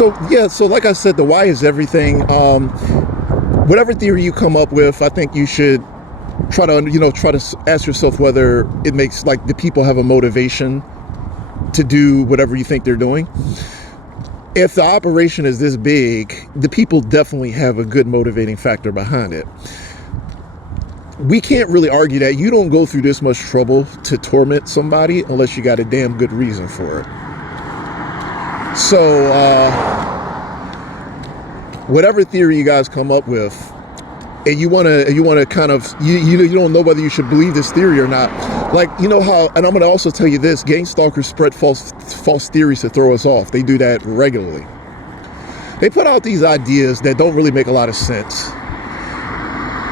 So like I said, the why is everything. Whatever theory you come up with, I think you should try to ask yourself whether it makes, like, the people have a motivation to do whatever you think they're doing. If the operation is this big, the people definitely have a good motivating factor behind it. We can't really argue that. You don't go through this much trouble to torment somebody unless you got a damn good reason for it. So, whatever theory you guys come up with, and you want to kind of, you don't know whether you should believe this theory or not. Like, you know how, and I'm going to also tell you this, gang stalkers spread false theories to throw us off. They do that regularly. They put out these ideas that don't really make a lot of sense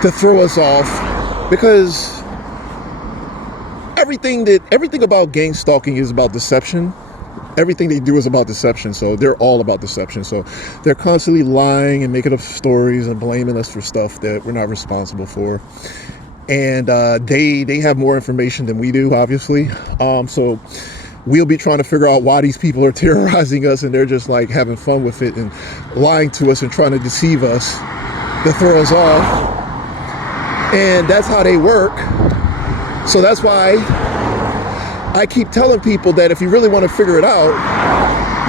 to throw us off, because everything about gang stalking is about deception. Everything they do is about deception. So they're all about deception. So they're constantly lying and making up stories and blaming us for stuff that we're not responsible for. And they have more information than we do, obviously. So we'll be trying to figure out why these people are terrorizing us, and they're just like having fun with it and lying to us and trying to deceive us to throw us off. And that's how they work. So that's why I keep telling people that if you really want to figure it out,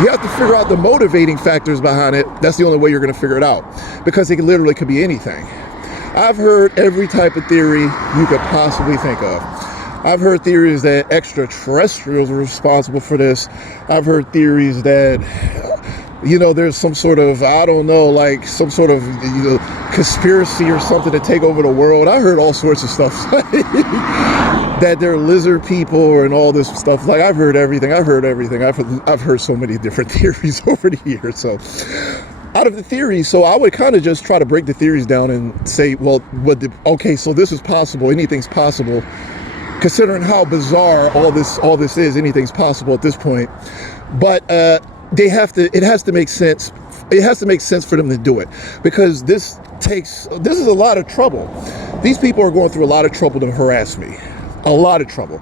you have to figure out the motivating factors behind it. That's the only way you're going to figure it out, because it literally could be anything. I've heard every type of theory you could possibly think of. I've heard theories that extraterrestrials are responsible for this. I've heard theories that, there's some sort of, I don't know, like some sort of, conspiracy or something to take over the world. I heard all sorts of stuff. That they're lizard people and all this stuff. Like, I've heard everything. I've heard so many different theories over the years. So out of the theories, so I would kind of just try to break the theories down and say, well, so this is possible. Anything's possible. Considering how bizarre all this is, anything's possible at this point. But it has to make sense. It has to make sense for them to do it, because this is a lot of trouble. These people are going through a lot of trouble to harass me. A lot of trouble.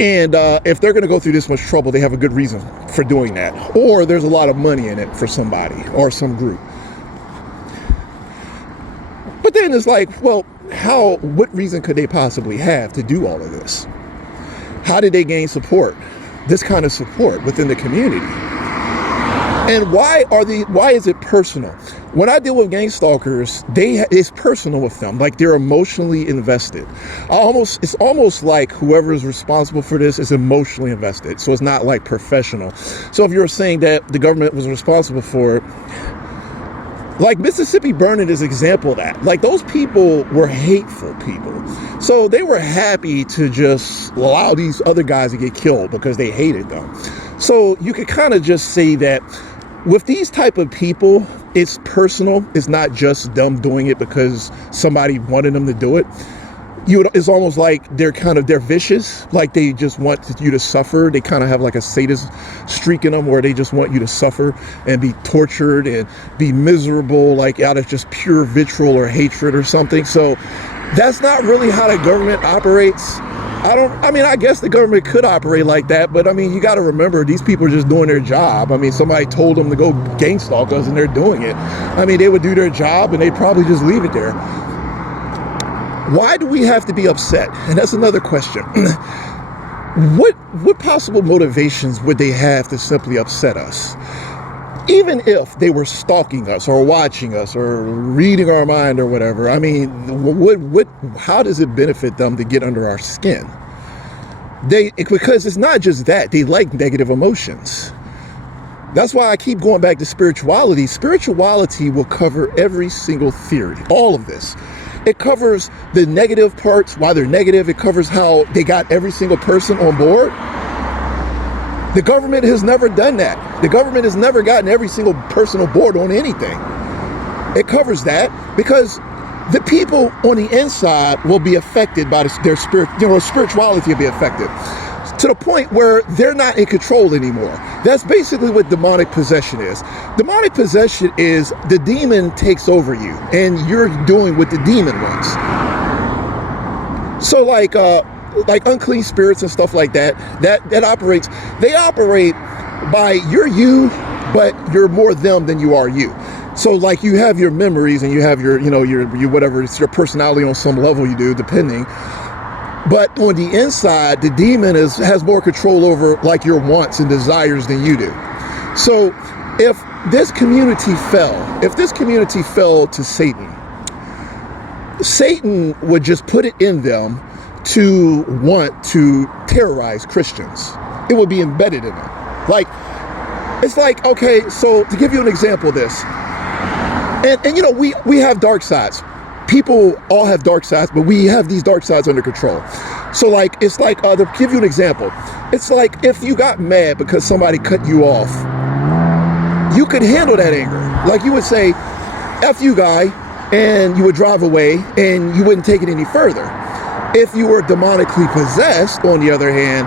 And if they're going to go through this much trouble, they have a good reason for doing that. Or there's a lot of money in it for somebody or some group. But then it's like, well, what reason could they possibly have to do all of this? How did they gain support? This kind of support within the community? And why is it personal? When I deal with gang stalkers, it's personal with them. Like, they're emotionally invested. It's almost like whoever is responsible for this is emotionally invested. So it's not like professional. So if you're saying that the government was responsible for it, like Mississippi Burning is an example of that. Like, those people were hateful people. So they were happy to just allow these other guys to get killed because they hated them. So you could kind of just say that with these type of people, it's personal. It's not just them doing it because somebody wanted them to do it. It's almost like they're vicious. Like, they just want you to suffer. They kind of have like a sadist streak in them, where they just want you to suffer and be tortured and be miserable, like out of just pure vitriol or hatred or something. So that's not really how the government operates. I guess the government could operate like that, but you got to remember, these people are just doing their job. Somebody told them to go gang stalk us and they're doing it. They would do their job and they'd probably just leave it there. Why do we have to be upset? And that's another question. What possible motivations would they have to simply upset us? Even if they were stalking us or watching us or reading our mind or whatever, how does it benefit them to get under our skin? Because it's not just that. They like negative emotions. That's why I keep going back to spirituality. Spirituality will cover every single theory, all of this. It covers the negative parts, why they're negative. It covers how they got every single person on board. The government has never done that. The government has never gotten every single person on board on anything. It covers that because the people on the inside will be affected by their spirit, spirituality will be affected to the point where they're not in control anymore. That's basically what demonic possession is. Demonic possession is the demon takes over you and you're doing what the demon wants. So like unclean spirits and stuff like that operates, they operate by you're you, but you're more them than you are you. So like you have your memories and you have your, you know, your whatever, it's your personality on some level you do, depending. But on the inside, the demon has more control over like your wants and desires than you do. So if this community fell to Satan, Satan would just put it in them to want to terrorize Christians. It would be embedded in them. Like, it's like, okay, so to give you an example of this, and you know, we have dark sides. People all have dark sides, but we have these dark sides under control. So like, it's like, to give you an example, it's like if you got mad because somebody cut you off, you could handle that anger. Like you would say, F you guy, and you would drive away and you wouldn't take it any further. If you were demonically possessed, on the other hand,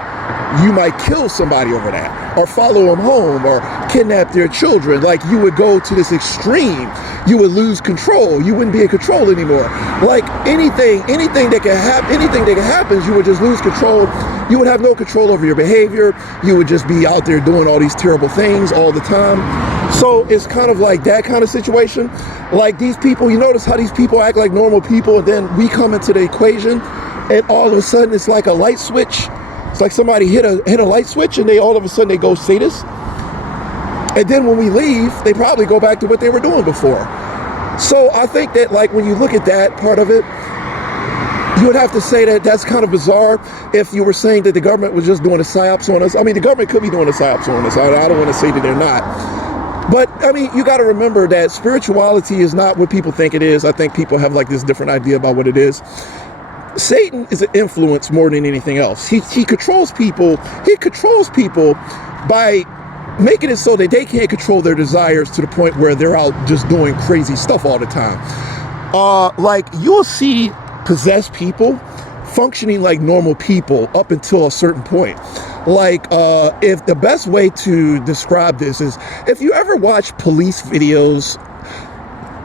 you might kill somebody over that, or follow them home, or kidnap their children. Like you would go to this extreme. You would lose control. You wouldn't be in control anymore. Like anything that can happen, you would just lose control. You would have no control over your behavior. You would just be out there doing all these terrible things all the time. So it's kind of like that kind of situation. Like these people, you notice how these people act like normal people, and then we come into the equation, and all of a sudden it's like a light switch. It's like somebody hit a light switch, and they all of a sudden they go sadist. And then when we leave, they probably go back to what they were doing before. So I think that like when you look at that part of it, you would have to say that that's kind of bizarre if you were saying that the government was just doing a psyops on us. I mean, the government could be doing a psyops on us. I don't want to say that they're not. But I mean, you got to remember that spirituality is not what people think it is. I think people have like this different idea about what it is. Satan is an influence more than anything else. He controls people. He controls people by making it so that they can't control their desires to the point where they're out just doing crazy stuff all the time. Like you'll see possessed people functioning like normal people up until a certain point. Like if the best way to describe this is if you ever watch police videos,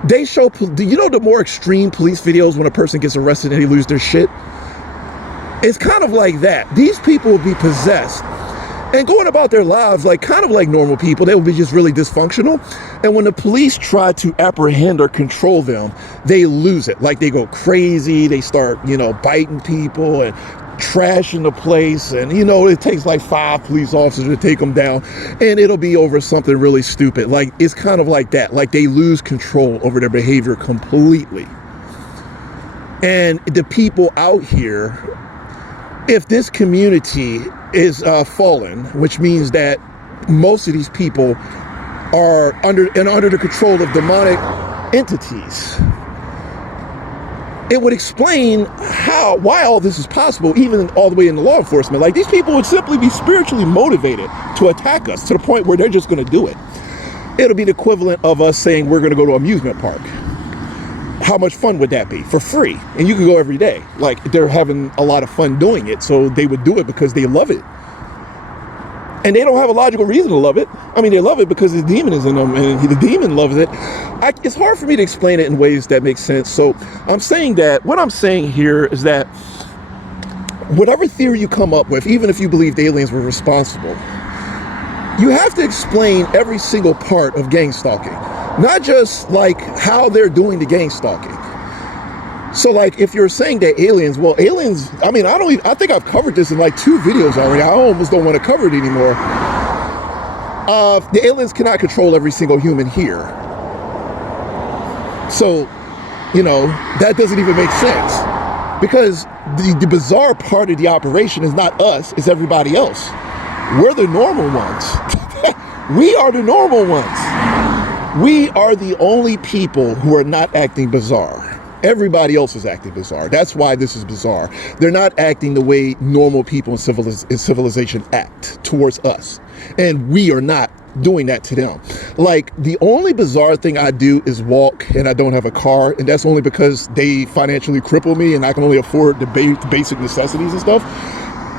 they show, you know, the more extreme police videos when a person gets arrested and they lose their shit. It's kind of like that. These people will be possessed and going about their lives like kind of like normal people. They will be just really dysfunctional. And when the police try to apprehend or control them, they lose it. Like they go crazy. They start, you know, biting people and trashing the place. And, you know, it takes like 5 police officers to take them down. And it'll be over something really stupid. Like it's kind of like that. Like they lose control over their behavior completely. And the people out here, if this community is fallen, which means that most of these people are under the control of demonic entities, it would explain why all this is possible, even all the way into law enforcement. Like these people would simply be spiritually motivated to attack us to the point where they're just going to do it. It'll be the equivalent of us saying we're going to go to an amusement park. How much fun would that be? For free. And you can go every day. Like they're having a lot of fun doing it. So they would do it because they love it. And they don't have a logical reason to love it. I mean, they love it because the demon is in them and the demon loves it. It's hard for me to explain it in ways that make sense. So I'm saying that what I'm saying here is that whatever theory you come up with, even if you believe the aliens were responsible, you have to explain every single part of gang stalking. Not just like how they're doing the gang stalking. So like if you're saying that aliens, I mean, I think I've covered this in like 2 videos already. I almost don't want to cover it anymore. The aliens cannot control every single human here. So, you know, that doesn't even make sense. Because the bizarre part of the operation is not us, it's everybody else. We're the normal ones. We are the normal ones. We are the only people who are not acting bizarre. Everybody else is acting bizarre. That's why this is bizarre. They're not acting the way normal people in civilization act towards us. And we are not doing that to them. Like the only bizarre thing I do is walk, and I don't have a car. And that's only because they financially cripple me and I can only afford the basic necessities and stuff.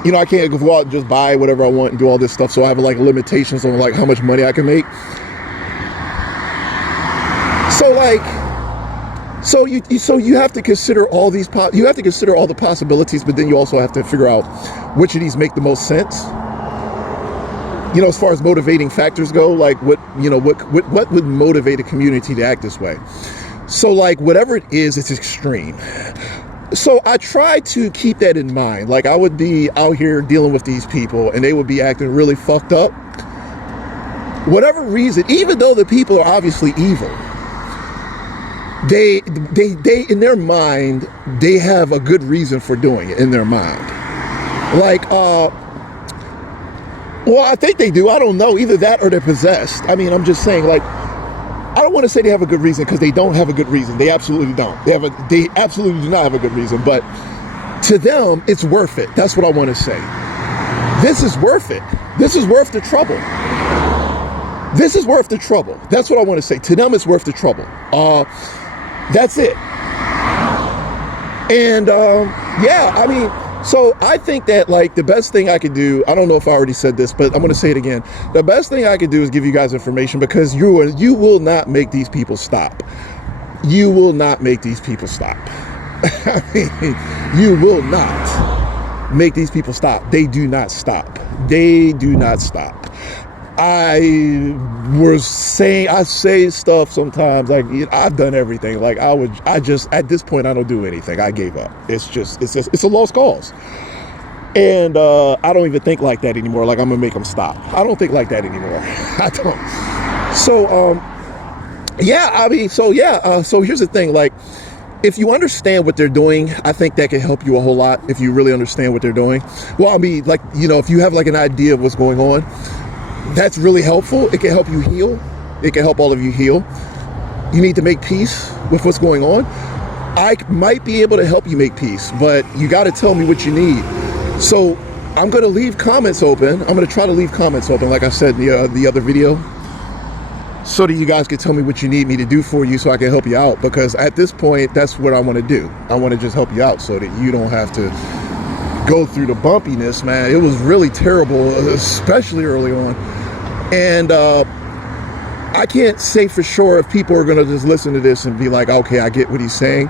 You know, I can't go out and just buy whatever I want and do all this stuff. So I have like limitations on like how much money I can make. So like, so you have to consider all these, you have to consider all the possibilities, but then you also have to figure out which of these make the most sense. as far as motivating factors go, like what would motivate a community to act this way? So like whatever it is, it's extreme. So I try to keep that in mind. Like I would be out here dealing with these people and they would be acting really fucked up. Whatever reason, even though the people are obviously evil, they in their mind, they have a good reason for doing it in their mind. Like, well, I think they do. I don't know. Either that or they're possessed. I mean, I'm just saying, like, I don't want to say they have a good reason because they don't have a good reason. They absolutely don't. They absolutely do not have a good reason. But to them, it's worth it. That's what I want to say. This is worth it. This is worth the trouble. This is worth the trouble. That's what I want to say. To them, it's worth the trouble. That's it. And yeah, I mean, so I think that like the best thing I could do, I don't know if I already said this, but I'm going to say it again. The best thing I could do is give you guys information because you will not make these people stop. You will not make these people stop. I mean, you will not make these people stop. They do not stop. They do not stop. I say stuff sometimes like I've done everything. Like I just at this point I don't do anything. I gave up. It's a lost cause. And I don't even think like that anymore. Like I'm gonna make them stop. I don't think like that anymore. I don't. So yeah, I mean, so yeah. So here's the thing. Like if you understand what they're doing, I think that can help you a whole lot. If you really understand what they're doing. Well, I mean, like if you have like an idea of what's going on. That's really helpful. It can help you heal. It can help all of you heal. You need to make peace with what's going on. I might be able to help you make peace, but you got to tell me what you need. So I'm going to leave comments open. I'm going to try to leave comments open, like I said in the other video, so that you guys can tell me what you need me to do for you so I can help you out. Because at this point, that's what I want to do. I want to just help you out so that you don't have to go through the bumpiness, man. It was really terrible, especially early on. And I can't say for sure if people are going to just listen to this and be like, okay, I get what he's saying.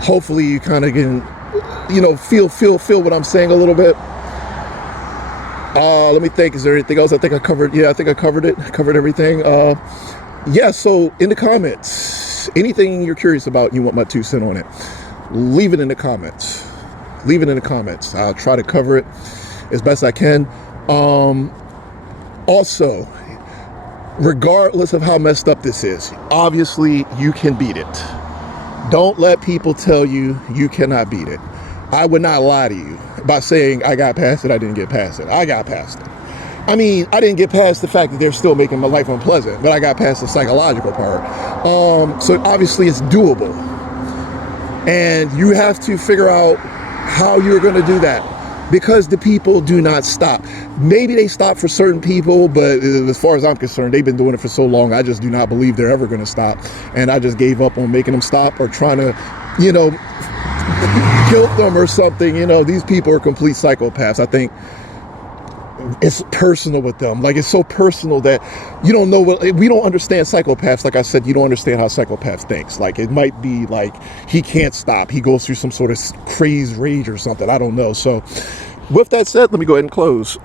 Hopefully you kind of can, feel what I'm saying a little bit. Let me think. Is there anything else? I think I covered it. I covered everything. Yeah, so in the comments, anything you're curious about, you want my 2 cents on it, leave it in the comments. Leave it in the comments. I'll try to cover it as best I can. Also, regardless of how messed up this is, obviously you can beat it. Don't let people tell you you cannot beat it. I would not lie to you by saying I got past it. I didn't get past it. I got past it. I mean, I didn't get past the fact that they're still making my life unpleasant, but I got past the psychological part. So obviously it's doable. And you have to figure out how you're going to do that, because the people do not stop. Maybe they stop for certain people, but as far as I'm concerned, they've been doing it for so long, I just do not believe they're ever going to stop. And I just gave up on making them stop or trying to, guilt them or something. These people are complete psychopaths. I think it's personal with them. Like, it's so personal that you don't know we don't understand psychopaths. Like I said, you don't understand how psychopaths thinks. Like, it might be like he can't stop. He goes through some sort of crazed rage or something. I don't know. So with that said, let me go ahead and close.